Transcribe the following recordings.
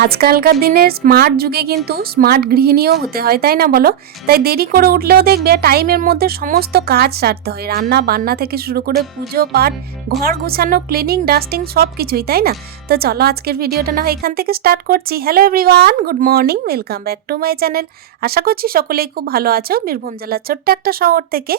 আজকালকার দিনের স্মার্ট যুগে কিন্তু স্মার্ট গৃহিণীও হতে হয়, তাই না বলো? তাই দেরি করে উঠলেও দেখবে টাইমের মধ্যে সমস্ত কাজ সারতে হয়। রান্না বান্না থেকে শুরু করে পুজো, পাঠ, ঘর গোছানো ক্লিনিং ডাস্টিং সব কিছুই, তাই না? তো চলো আজকের ভিডিওটা না হয় এখান থেকে স্টার্ট করছি। Hello everyone good morning welcome back to my channel আশা করছি সকলেই খুব ভালো আছো। বীরভূম জেলার ছোট্ট একটা শহর থেকে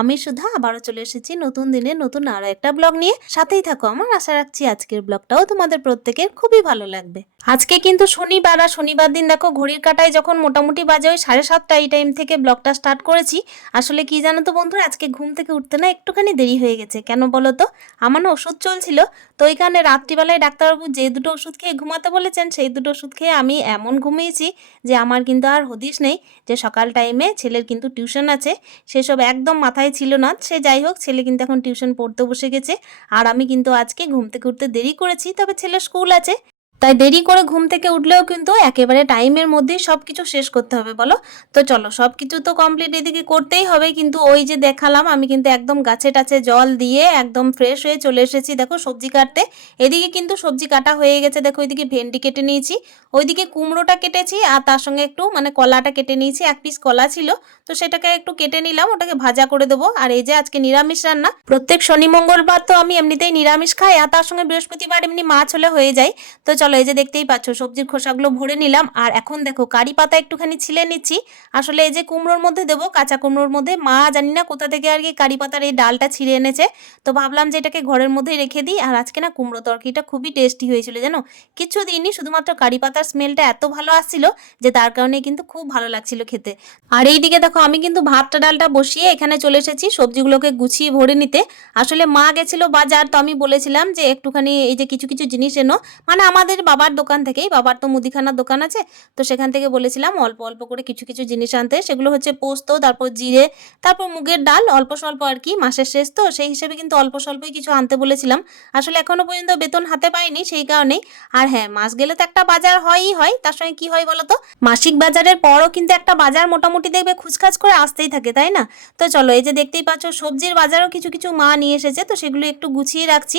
আমি সুধা আবারও চলে এসেছি নতুন দিনে, নতুন আরও একটা ব্লগ নিয়ে। সাথেই থাকো, আমার আশা রাখছি আজকের ব্লগটাও তোমাদের প্রত্যেকের খুবই ভালো লাগবে। আজকে কিন্তু শনিবার আর শনিবার দিন দেখো ঘড়ির কাটায় যখন মোটামুটি বাজে ওই সাড়ে সাতটা এই টাইম থেকে ব্লগটা স্টার্ট করেছি। আসলে কি জানো তো বন্ধুরা, আজকে ঘুম থেকে উঠতে না একটুখানি দেরি হয়ে গেছে। কেন বলো তো? আমার না ওষুধ চলছিল, তো ওইখানে রাত্রিবেলায় ডাক্তারবাবু যে দুটো ওষুধ খেয়ে ঘুমাতে বলেছেন, সেই দুটো ওষুধ খেয়ে আমি এমন ঘুমিয়েছি যে আমার কিন্তু আর হদিস নেই, যে সকাল টাইমে ছেলের কিন্তু টিউশন আছে। সেসব একদম মাথায় ছিল না। সে যাই হোক, ছেলে কিন্তু এখন টিউশন পড়তে বসে গেছে। আর আমি কিন্তু আজকে ঘুম থেকে উঠতে দেরি করেছি, তবে ছেলের স্কুল আছে। তাই দেরি করে ঘুম থেকে উঠলেও কিন্তু একেবারে টাইমের মধ্যেই সব কিছু শেষ করতে হবে, বলো? তো চলো সব কিছু তো কমপ্লিট এদিকে করতেই হবে, কিন্তু ওই যে দেখালাম, আমি কিন্তু একদম গাছে টাছে জল দিয়ে একদম ফ্রেশ হয়ে চলে এসেছি। দেখো সবজি কাটতে, এদিকে কিন্তু সবজি কাটা হয়ে গেছে। দেখো ওইদিকে ভেন্ডি কেটে নিয়েছি, ওইদিকে কুমড়োটা কেটেছি আর তার সঙ্গে একটু মানে কলাটা কেটে নিয়েছি, এক পিস কলা ছিল। তো সেটাকে একটু কেটে নিলাম, ওটাকে ভাজা করে দেবো। আর এই যে আজকে নিরামিষ রান্না, প্রত্যেক শনি মঙ্গলবার তো আমি এমনিতেই নিরামিষ খাই, আর তার সঙ্গে বৃহস্পতিবার এমনি মাছ হলে হয়ে যায়। তো চলো এই যে দেখতেই পাচ্ছ, সবজির খোসাগুলো ভরে নিলাম। আর এখন দেখো, কারি পাতা একটুখানি ছিলে নিচ্ছি। আসলে এই যে কুমড়োর মধ্যে দেবো, কাঁচা কুমড়োর মধ্যে, মা জানি না কোথা থেকে আর কি কারি পাতার এই ডালটা ছিঁড়ে এনেছে। তো ভাবলাম যে এটাকে ঘরের মধ্যেই রেখে দিই। আর আজকে না কুমড়ো তরকারিটা খুবই টেস্টি হয়েছিল, জানো? কিছু দিনই শুধুমাত্র কারি পাতার স্মেলটা এত ভালো আসছিল যে তার কারণে কিন্তু খুব ভালো লাগছিল খেতে। আর এই দিকে দেখো, আমি কিন্তু ভাতটা, ডালটা বসিয়ে এখানে চলে এসেছি সবজিগুলোকে গুছিয়ে ভরে নিতে। আসলে মা গেছিল বাজার, তো আমি বলেছিলাম যে একটুখানি এই যে কিছু কিছু জিনিস এনো। মানে আমাদের বাবার দোকান থেকেই, বাবার তো মুদিখানার দোকান আছে, তো সেখান থেকে বলেছিলাম অল্প অল্প করে কিছু কিছু জিনিস আনতে। সেগুলো হচ্ছে পোস্ত, তারপর জিরে, তারপর মুগের ডাল, অল্প স্বল্প আর কি, মাসের শেষ। তো সেই হিসেবে কিন্তু অল্প স্বল্পই কিছু আনতে বলেছিলাম। আসলে এখনও পর্যন্ত বেতন হাতে পাইনি সেই কারণেই। আর হ্যাঁ মাস গেলে তো একটা বাজার হয়ই হয়। তার সঙ্গে কি হয় বলো তো মাসিক বাজারের পরও কিন্তু একটা বাজার মোটামুটি দেখবে খুচখাচ করে আসতেই থাকে, তাই না? তো চলো, এই যে দেখতেই পাচ্ছ, সবজির বাজারও কিছু কিছু মা নিয়ে এসেছে, তো সেগুলো একটু গুছিয়ে রাখছি।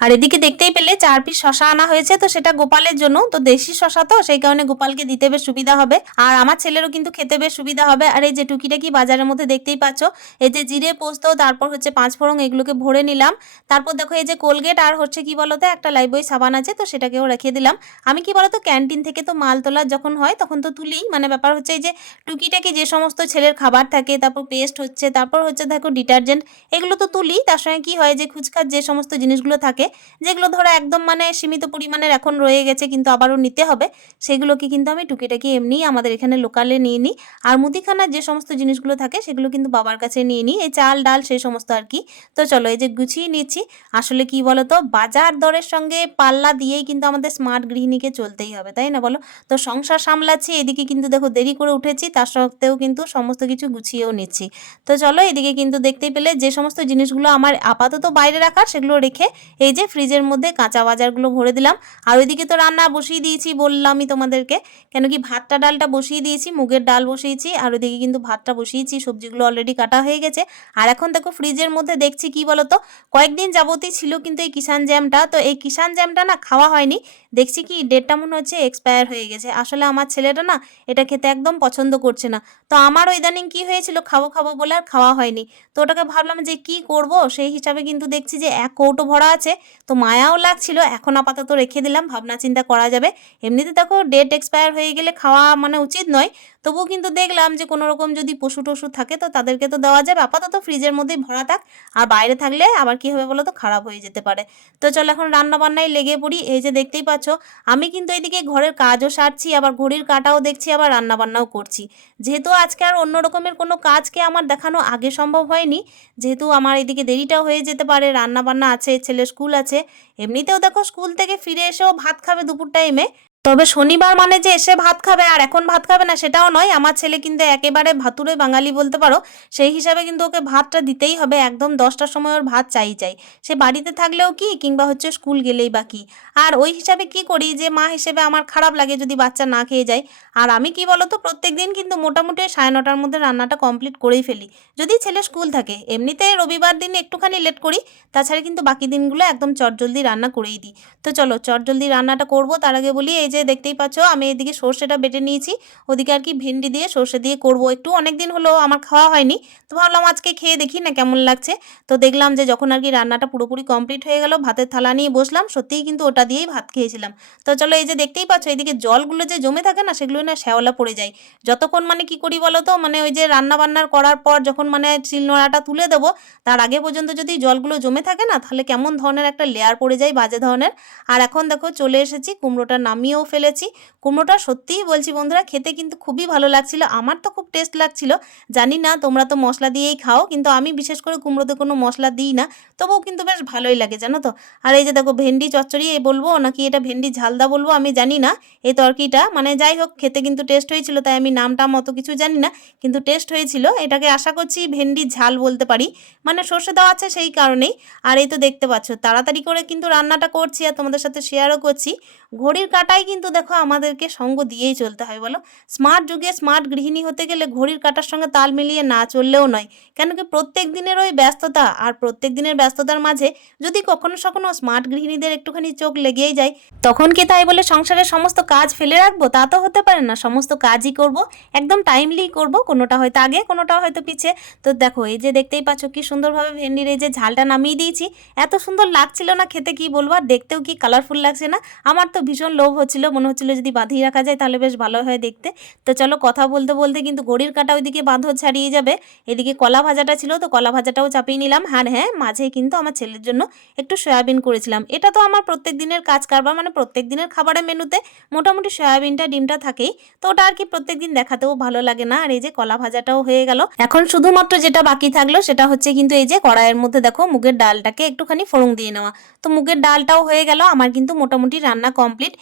আর এদিকে দেখতেই পেলে চার পিস শশা আনা হয়েছে, তো সেটা গোপালের জন্য। তো দেশি শশা তো, সেই কারণে গোপালকে দিতে বেশ সুবিধা হবে। আর আমার ছেলেরও কিন্তু খেতে বেশ সুবিধা হবে। আর এই যে টুকিটাকি বাজারের মধ্যে দেখতেই পাচ্ছ, এই যে জিরে পোস্ত, তারপর হচ্ছে পাঁচ ফোড়ন, এগুলোকে ভরে নিলাম। তারপর দেখো এই যে কোলগেট, আর হচ্ছে কি বলতো, একটা লাইবই সাবান আছে, তো সেটাকেও রেখে দিলাম। আমি কি বলতো, ক্যান্টিন থেকে তো মাল তোলা যখন হয়, তখন তো তুলি। মানে ব্যাপার হচ্ছে এই যে টুকিটাকি যে সমস্ত ছেলের খাবার থাকে, তারপর পেস্ট হচ্ছে, তারপর হচ্ছে দেখো ডিটারজেন্ট, এগুলো তো তুলি। তার সঙ্গে কি হয় যে খুচখাচ যে সমস্ত জিনিসগুলো থাকে যেগুলো ধরো একদম মানে সীমিত পরিমাণের এখন রয়ে গেছে কিন্তু আবারও নিতে হবে, সেগুলোকে কিন্তু আমি টুকিটাকি এমনি আমাদের এখানে লোকালে নিয়ে নিই। আর মুদিখানার যে সমস্ত জিনিসগুলো থাকে সেগুলো কিন্তু বাবার কাছে নিয়ে নিই। এই চাল, ডাল সেই সমস্ত আর কি। তো চলো এই যে গুছিয়ে নিচ্ছি। আসলে কি বলো তো বাজার দরের সঙ্গে পাল্লা দিয়েই কিন্তু আমাদের স্মার্ট গৃহিণীকে চলতেই হবে, তাই না বলো? তো সংসার সামলাচ্ছি, এদিকে কিন্তু দেখো দেরি করে উঠেছি, তার সত্ত্বেও কিন্তু সমস্ত কিছু গুছিয়েও নিচ্ছি। তো চলো এদিকে কিন্তু দেখতেই পেলে যে সমস্ত জিনিসগুলো আমার আপাতত বাইরে রাখার সেগুলো রেখে এই যে ফ্রিজের মধ্যে কাঁচা বাজারগুলো ভরে দিলাম। আর ওইদিকে তো রান্না বসিয়ে দিয়েছি বললামই তোমাদেরকে। কেন কি ভাতটা, ডালটা বসিয়ে দিয়েছি, মুগের ডাল বসিয়েছি, আর ওইদিকে কিন্তু ভাতটা বসিয়েছি, সবজিগুলো অলরেডি কাটা হয়ে গেছে। আর এখন দেখো ফ্রিজের মধ্যে দেখছি কি বলতো, কয়েকদিন যাবতই ছিল কিন্তু এই কিষান জ্যামটা। তো এই কিষান জ্যামটা না খাওয়া হয়নি। দেখছি কি ডেটটা মনে হচ্ছে এক্সপায়ার হয়ে গেছে। আসলে আমার ছেলেটা না এটা খেতে একদম পছন্দ করছে না। তো আমারও ইদানিং কি হয়েছিল, খাব খাব বলে আর খাওয়া হয়নি। তো ওটাকে ভাবলাম যে কি করব? সেই হিসাবে কিন্তু দেখছি যে এক কৌটো ভরা আছে। তো মায়াও লাগছিল, এখন আপাতত রেখে দিলাম, ভাবনা চিন্তা করা যাবে। এমনিতে দেখো ডেট এক্সপায়ার হয়ে গেলে খাওয়া মানে উচিত নয়, তবুও কিন্তু দেখলাম যে কোনো রকম যদি পশু টশু থাকে তো তাদেরকে তো দেওয়া যাবে, আপাতত ফ্রিজের মধ্যেই ভরা থাক, আর বাইরে থাকলে আবার কি হবে বলো তো খারাপ হয়ে যেতে পারে। তো চলো এখন রান্না বান্নায় লেগে পড়ি, এই যে দেখতেই পাচ্ছ, আমি কিন্তু এইদিকে ঘরের কাজও সারছি, আবার ঘড়ির কাটাও দেখছি, আবার রান্নাবান্নাও করছি। যেহেতু আজকে আর অন্য রকমের কোনো কাজকে আমার দেখানো আগে সম্ভব হয়নি, যেহেতু আমার এদিকে দেরিটাও হয়ে যেতে পারে, রান্নাবান্না আছে ছেলের স্কুল আছে এমনিতেও দেখো স্কুল থেকে ফিরে এসেও ভাত খাবে দুপুর টাইমে তবে শনিবার মানে যে এসে ভাত খাবে আর এখন ভাত খাবে না সেটাও নয়। আমার ছেলে কিন্তু একেবারে ভাতুরে বাঙালি বলতে পারো, সেই হিসাবে কিন্তু ওকে ভাতটা দিতেই হবে। একদম দশটার সময় ওর ভাত চাই চাই। সে বাড়িতে থাকলেও কি কিংবা হচ্ছে স্কুল গেলেই বা কি? আর ওই হিসাবে কি করি যে, মা হিসেবে আমার খারাপ লাগে যদি বাচ্চা না খেয়ে যায়। আর আমি কি বলতো, প্রত্যেক দিন কিন্তু মোটামুটি সাড়ে নটার মধ্যে রান্নাটা কমপ্লিট করেই ফেলি। যদি ছেলে স্কুল থাকে, এমনিতে রবিবার দিন একটুখানি লেট করি, তাছাড়া কিন্তু বাকি দিনগুলো একদম চটজলদি রান্না করেই দিই। তো চলো চটজলদি রান্নাটা করব, তার আগে বলি এই যে দেখতেই পাচ্ছ, আমি এদিকে সর্ষেটা বেটে নিয়েছি। ওদিকে আর কি ভেন্ডি দিয়ে সর্ষে দিয়ে করব একটু। অনেক দিন হলো আমার খাওয়া হয়নি, তো ভাবলাম আজকে খেয়ে দেখি না কেমন লাগছে। তো দেখলাম যে যখন আর কি রান্নাটা পুরোপুরি কমপ্লিট হয়ে গেল, ভাতের থালা নিয়ে বসলাম, সত্যিই কিন্তু ওটা দিয়েই ভাত খেয়েছিলাম। তো চলো এই যে দেখতেই পাচ্ছ এইদিকে জলগুলো যে জমে থাকে না সেগুলো না শ্যাওলা পড়ে যায়। যতক্ষণ মানে কি করি বলো তো মানে ওই যে রান্না বান্নার করার পর যখন মানে শিলনোড়াটা তুলে দেবো, তার আগে পর্যন্ত যদি জলগুলো জমে থাকে না, তাহলে কেমন ধরনের একটা লেয়ার পড়ে যায়, বাজে ধরনের। আর এখন দেখো চলে এসেছি, কুমড়োটা নামিয়েও ফেলেছি। কুমড়োটা সত্যিই বলছি বন্ধুরা, খেতে কিন্তু খুবই ভালো লাগছিল। আমার তো খুব টেস্ট লাগছিল। জানি না, তোমরা তো মশলা দিয়েই খাও, কিন্তু আমি বিশেষ করে কুমড়োতে কোনো মশলা দিই না। তবুও কিন্তু বেশ ভালোই লাগে, জানো তো? আর এই যে দেখো, ভেন্ডি চচ্চড়ি এই বলব, নাকি এটা ভেন্ডি ঝালদা বলব, আমি জানি না। এই তরকিটা মানে যাই হোক, খেতে কিন্তু টেস্ট হয়েছিল, তাই আমি নামটা মতো কিছু জানি না, কিন্তু টেস্ট হয়েছিল। এটাকে আশা করছি ভেন্ডি ঝাল বলতে পারি। মানে সর্ষে দেওয়া আছে সেই কারণেই। আর এই তো দেখতে পাচ্ছ, তাড়াতাড়ি করে কিন্তু রান্নাটা করছি আর তোমাদের সাথে শেয়ারও করছি। ঘড়ির কাটাই কিন্তু দেখো আমাদেরকে সঙ্গ দিয়েই চলতে হয়, বলো? স্মার্ট যুগে স্মার্ট গৃহিণী হতে গেলে ঘড়ির কাটার সঙ্গে তাল মিলিয়ে না চললেও নয়। কেন কি প্রত্যেক দিনের ওই ব্যস্ততা আর প্রত্যেক দিনের ব্যস্ততার মাঝে যদি কখনো সখনো স্মার্ট গৃহিণীদের একটুখানি চোখ লেগেই যায়, তখন কি তাই বলে সংসারের সমস্ত কাজ ফেলে রাখব? তা তো হতে পারে না, সমস্ত কাজই করব, একদম টাইমলি করব, কোনোটা হয়তো আগে কোনোটা হয়তো পিছে। তো দেখো, এই যে দেখতেই পাচ্ছ কি সুন্দরভাবে ভেন্ডির এই যে ঝালটা নামিয়ে দিয়েছি। এত সুন্দর লাগছিল না খেতে, কি বলব? আর দেখতেও কি কালারফুল লাগছে না? আমার তো ভীষণ লোভ হচ্ছিল মনে হচ্ছিল যদি বাঁধিয়ে রাখা যায় তাহলে বেশ ভালো হয় দেখতে। তো চলো কথা বলতে বলতে কিন্তু ঘড়ির কাটা ওইদিকে বাঁধো ছাড়িয়ে যাবে। এদিকে কলা ভাজাটা ছিল, তো কলা ভাজাটাও চাপিয়ে নিলাম। আর হ্যাঁ মাঝে কিন্তু আমার ছেলের জন্য একটু সয়াবিন করেছিলাম। এটা তো আমার প্রত্যেক দিনের কাজ কারবার মানে প্রত্যেক দিনের খাবারের মেনুতে মোটামুটি সয়াবিনটা, ডিমটা থাকেই। তো ওটা আর কি প্রত্যেক দিন দেখাতেও ভালো লাগে না। আর এই যে কলা ভাজাটাও হয়ে গেল। এখন শুধুমাত্র যেটা বাকি থাকল সেটা হচ্ছে কিন্তু এই যে কড়াইয়ের মধ্যে দেখো মুগের ডালটাকে একটুখানি ফোড়ন দিয়ে নেওয়া। তো মুগের ডালটাও হয়ে গেল, আমার কিন্তু মোটামুটি রান্না কমপ্লিট।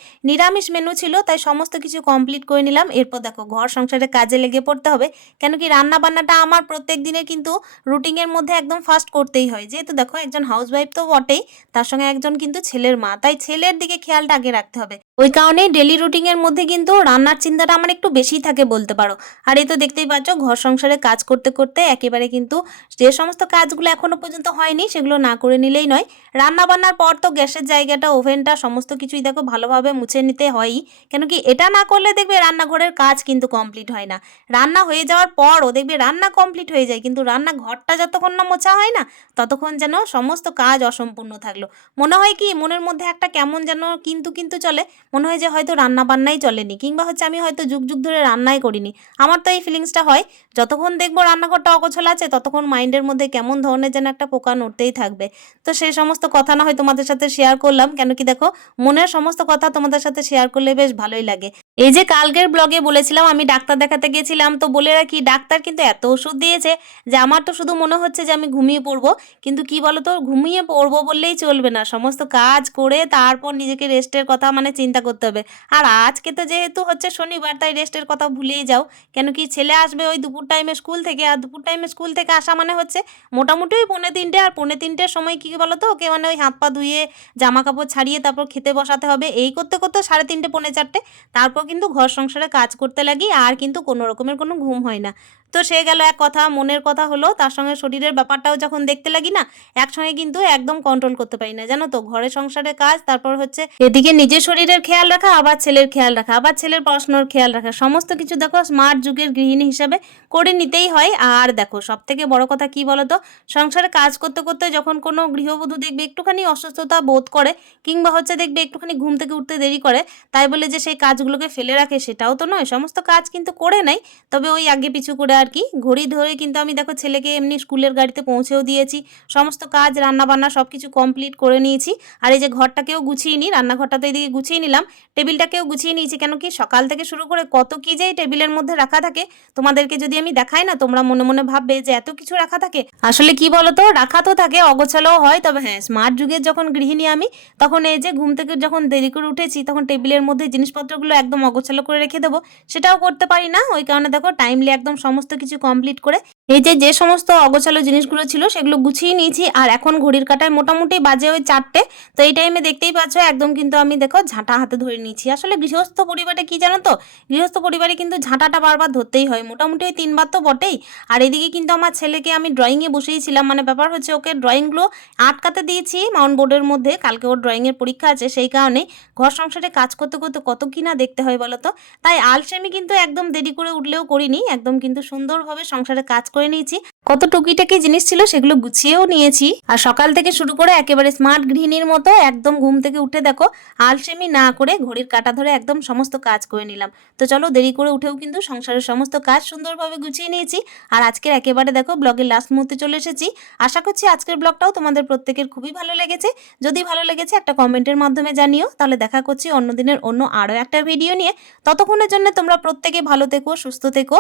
নিরামিষ মেনু ছিল, তাই সমস্ত কিছু কমপ্লিট করে নিলাম। এরপর দেখো, ঘর সংসারে কাজে লেগে পড়তে হবে, কেন কি রান্না বান্নাটা আমার প্রত্যেক দিনের কিন্তু রুটিনের মধ্যে একদম ফার্স্ট করতেই হয়। যেহেতু দেখো, একজন হাউসওয়াইফ তো বটেই, তার সঙ্গে একজন কিন্তু ছেলের মা, তাই ছেলের দিকে খেয়ালটা আগে রাখতে হবে। ওই কারণেই ডেলি রুটিনের মধ্যে কিন্তু রান্নার চিন্তাটা আমার একটু বেশি থাকে বলতে পারো। আর এই তো দেখতেই পাচ্ছ, ঘর সংসারে কাজ করতে করতে একেবারে কিন্তু যে সমস্ত কাজগুলো এখনও পর্যন্ত হয়নি, সেগুলো না করে নিলেই নয়। রান্না বান্নার পর তো গ্যাসের জায়গাটা, ওভেনটা, সমস্ত কিছুই দেখো ভালোভাবে মুছে নিতে হয়ই। কেন কি এটা না করলে দেখবে রান্নাঘরের কাজ কিন্তু কমপ্লিট হয় না। রান্না হয়ে যাওয়ার পরও দেখবে রান্না কমপ্লিট হয়ে যায়, কিন্তু রান্না ঘরটা যতক্ষণ না মোছা হয় না, ততক্ষণ যেন সমস্ত কাজ অসম্পূর্ণ থাকল। মনে হয় কি, মনের মধ্যে একটা কেমন যেন কিন্তু কিন্তু চলে মনে হয় যে হয়তো রান্না বান্নাই চলেনি কিংবা হচ্ছে আমি হয়তো যুগ যুগ ধরে রান্নাই করিনি। আমার তো এই ফিলিংসটা হয়, যতক্ষণ দেখব রান্নাঘরটা অগোছল আছে, ততক্ষণ মাইন্ডের মধ্যে কেমন ধরনের যেন একটা পোকা নড়তেই থাকবে। তো সেই সমস্ত কথা না হয় তোমাদের সাথে শেয়ার করলাম, কেন কি দেখো, মনের সমস্ত কথা তোমাদের সাথে শেয়ার করলে বেশ ভালোই লাগে। এই যে কালকের ব্লগে বলেছিলাম, আমি ডাক্তার দেখাতে গেছিলাম তো বলে রাখি ডাক্তার কিন্তু এত ওষুধ দিয়েছে যে আমার তো শুধু মনে হচ্ছে যে আমি ঘুমিয়ে পড়ব। কিন্তু কি বলো তো ঘুমিয়ে পড়ব বললেই চলবে না। সমস্ত কাজ করে তারপর নিজেকে রেস্টের কথা মানে চিন্তা করতে হবে। আর আজকে তো যেহেতু হচ্ছে শনিবার, তাই রেস্টের কথা ভুলেই যাও। কেন কি ছেলে আসবে ওই দুপুর টাইমে স্কুল থেকে, আর দুপুর টাইমে স্কুল থেকে আসা মানে হচ্ছে মোটামুটি ওই পৌনে তিনটে, আর পৌনে তিনটের সময় কী বলো তো ওকে মানে ওই হাত পা ধুয়ে জামা কাপড় ছাড়িয়ে তারপর খেতে বসাতে হবে। এই করতে করতে সাড়ে তিনটে, পৌনে চারটে। তারপর কিন্তু ঘর সংসারে কাজ করতে লাগি, আর কিন্তু কোনো রকমের কোনো ঘুম হয় না। তো সে গেল এক কথা, মনের কথা হলো, তার সঙ্গে শরীরের ব্যাপারটাও যখন দেখতে লাগি না, একসঙ্গে কিন্তু একদম কন্ট্রোল করতে পারি না, জানো তো? ঘরে সংসারের কাজ, তারপর হচ্ছে এদিকে নিজের শরীরের খেয়াল রাখা, আবার ছেলের খেয়াল রাখা, আবার ছেলের পড়াশোনার খেয়াল রাখা, সমস্ত কিছু দেখো স্মার্ট যুগের গৃহিণী হিসাবে করে নিতেই হয়। আর দেখো সব থেকে বড় কথা কি বলো তো সংসারে কাজ করতে করতে যখন কোনো গৃহবধূ দেখবে একটুখানি অসুস্থতা বোধ করে, কিংবা হচ্ছে দেখবে একটুখানি ঘুম থেকে উঠতে দেরি করে, তাই বলে যে সেই কাজগুলোকে ফেলে রাখে, সেটাও তো নয়, সমস্ত কাজ কিন্তু করে নেয়, তবে ওই আগে পিছু করে আর কি ঘড়ি ধরে কিন্তু আমি দেখো ছেলেকে এমনি স্কুলের গাড়িতে পৌঁছেও দিয়েছি। সমস্ত কাজ রান্না বান্না সব কিছু কমপ্লিট করে নিয়েছি। আর এই যে ঘরটাকেও গুছিয়ে নিই, রান্নাঘরটা তো এদিকে গুছিয়ে নিলাম। টেবিলটাকেও গুছিয়ে নিয়েছি কেন কি সকাল থেকে শুরু করে কত কি যে টেবিলের মধ্যে রাখা থাকে, তোমাদেরকে যদি আমি দেখাই না, তোমরা মনে মনে ভাববে যে এত কিছু রাখা থাকে। আসলে কি বলতো, রাখা তো থাকে অগোছালো হয়, তবে হ্যাঁ স্মার্ট যুগের যখন গৃহিণী আমি, তখন এই যে ঘুম থেকে যখন দেরি করে উঠেছি, তখন টেবিলের মধ্যে জিনিসপত্রগুলো একদম অগোছালো করে রেখে দেবো। সেটাও করতে পারি না, ওই কারণে দেখো টাইমলি একদম সমস্ত কিছু কমপ্লিট করে এই যে যে সমস্ত অগোছালো জিনিসগুলো ছিল সেগুলো গুছিয়ে নিয়েছি। আর এখন ঘড়ির কাটায় মোটামুটি বাজে ওই চারটে। তো এই টাইমে দেখতেই পাচ্ছ, একদম কিন্তু আমি দেখো ঝাঁটা হাতে ধরে নিয়েছি। আসলে গৃহস্থ পরিবারে কি জানো তো? গৃহস্থ পরিবারে কিন্তু ঝাঁটাটা বারবার ধরতেই হয়। মোটামুটি ওই তিনবার তো বটেই। আর এদিকে কিন্তু আমার ছেলেকে আমি ড্রয়িংয়ে বসিয়েছিলাম। মানে ব্যাপার হচ্ছে ওকে ড্রয়িংগুলো আটকাতে দিয়েছি মাউন্ট বোর্ডের মধ্যে। কালকে ওর ড্রয়িংয়ের পরীক্ষা আছে, সেই কারণে ঘর সংসারে কাজ করতে করতে কত কি না দেখতে হয় বলো তো? তাই আলসেমি কিন্তু একদম দেরি করে উঠলেও করিনি। একদম কিন্তু সুন্দরভাবে সংসারে কাজ করে নিয়েছি। কত টুকিটাকি জিনিস ছিল সেগুলো গুছিয়েও নিয়েছি। আর সকাল থেকে শুরু করে একেবারে স্মার্ট গৃহিণীর মতো একদম ঘুম থেকে উঠে দেখো, আলসেমি না করে ঘড়ির কাটা ধরে একদম সমস্ত কাজ করে নিলাম। তো চলো দেরি করে উঠেও কিন্তু সংসারের সমস্ত কাজ সুন্দরভাবে গুছিয়ে নিয়েছি। আর আজকের একেবারে দেখো ব্লগের লাস্ট মুহূর্তে চলে এসেছি। আশা করছি আজকের ব্লগটাও তোমাদের প্রত্যেকের খুবই ভালো লেগেছে। যদি ভালো লেগেছে একটা কমেন্টের মাধ্যমে জানিও। তাহলে দেখা করছি অন্য দিনের অন্য আরও একটা ভিডিও নিয়ে। ততক্ষণের জন্য তোমরা প্রত্যেকে ভালো থেকো, সুস্থ থেকো,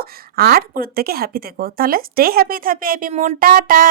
আর প্রত্যেকে হ্যাপি থেকো। তাহলে স্টে হ্যাপি হ্যাপি হ্যাপি মন টাটা